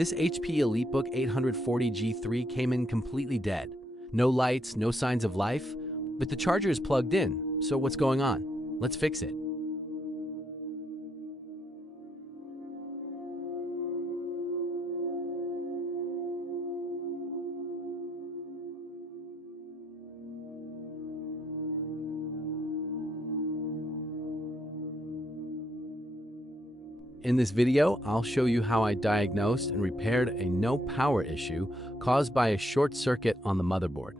This HP EliteBook 840 G3 came in completely dead. No lights, no signs of life, but the charger is plugged in, so what's going on? Let's fix it. In this video, I'll show you how I diagnosed and repaired a no power issue caused by a short circuit on the motherboard.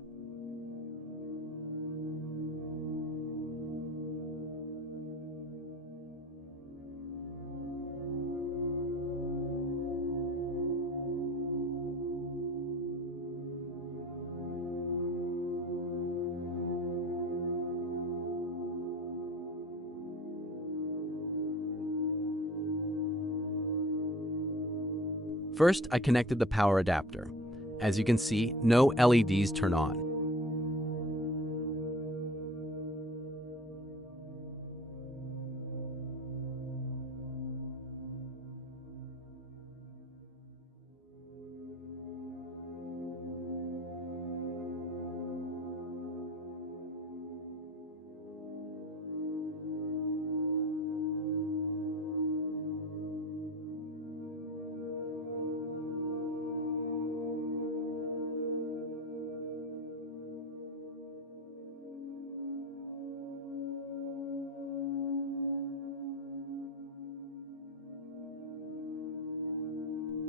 First, I connected the power adapter. As you can see, no LEDs turn on.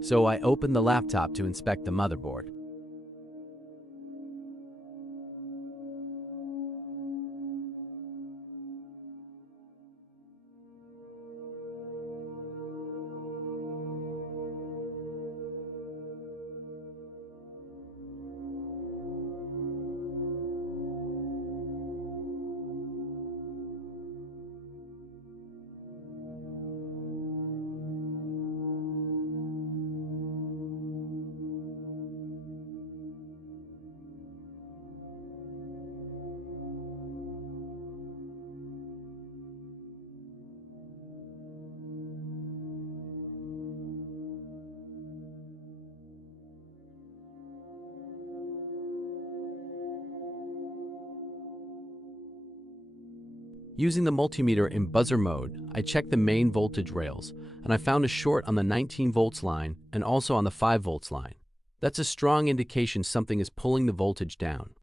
So I opened the laptop to inspect the motherboard. Using the multimeter in buzzer mode, I checked the main voltage rails, and I found a short on the 19 volts line and also on the 5 volts line. That's a strong indication something is pulling the voltage down.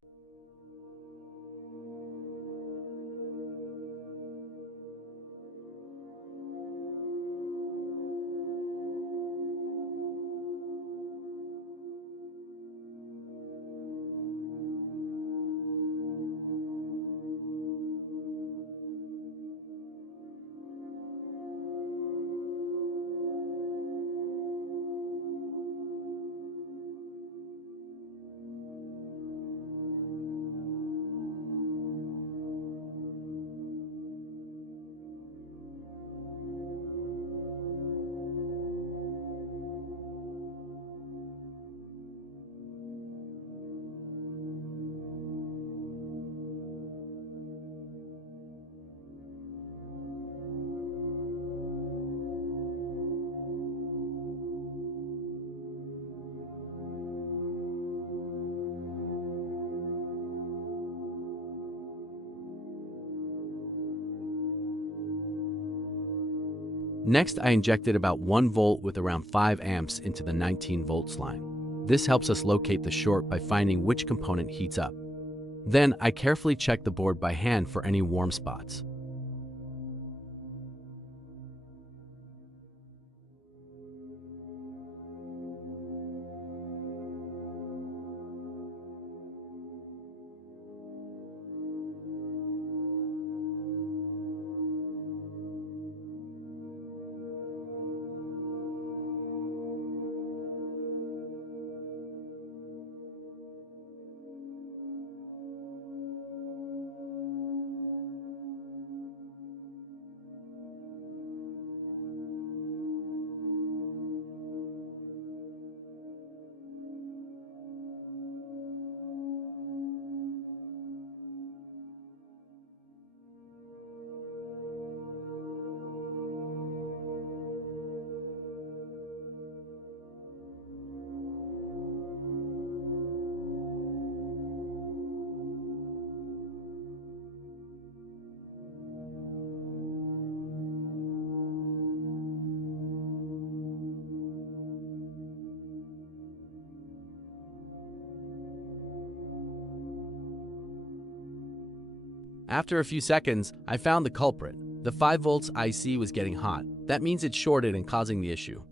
Next, I injected about 1 volt with around 5 amps into the 19 volts line. This helps us locate the short by finding which component heats up. Then, I carefully check the board by hand for any warm spots. After a few seconds, I found the culprit. The 5 volts IC was getting hot. That means it's shorted and causing the issue.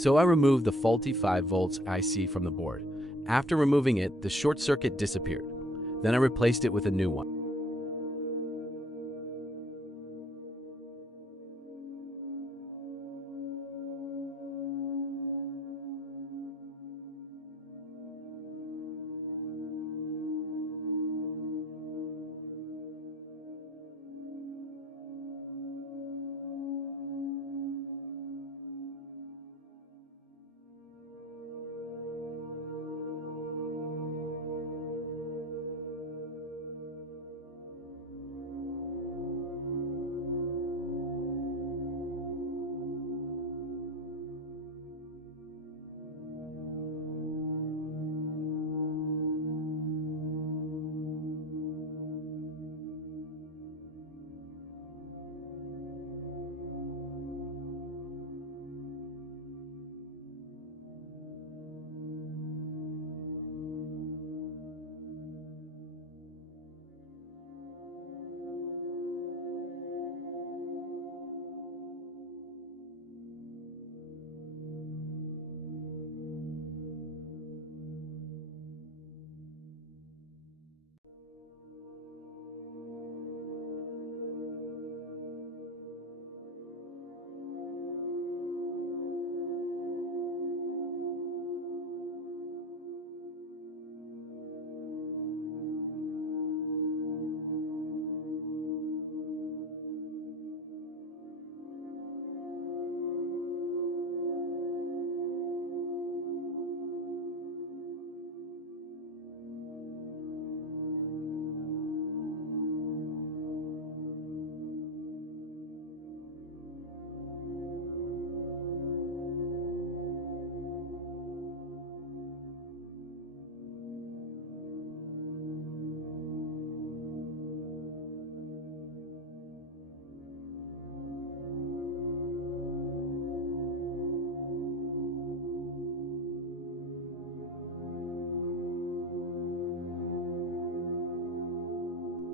So I removed the faulty 5 volts IC from the board. After removing it, the short circuit disappeared. Then I replaced it with a new one.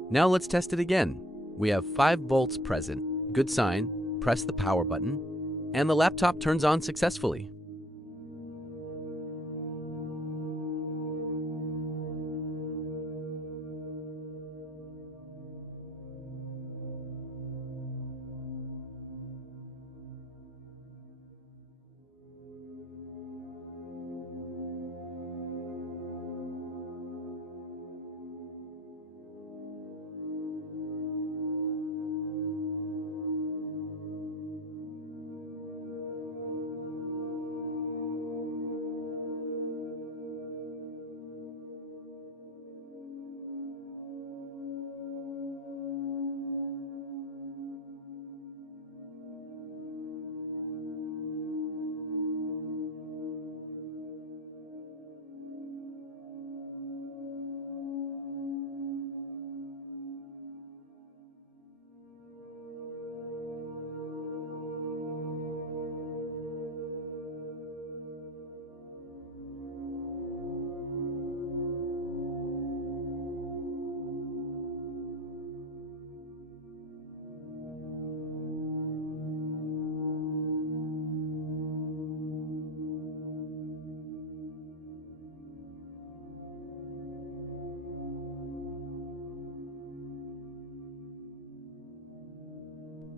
Now let's test it again. We have 5 volts present, good sign, press the power button, and the laptop turns on successfully.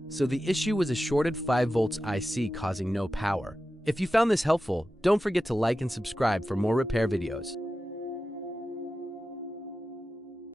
So the issue was a shorted 5 volts IC causing no power. If you found this helpful, don't forget to like and subscribe for more repair videos.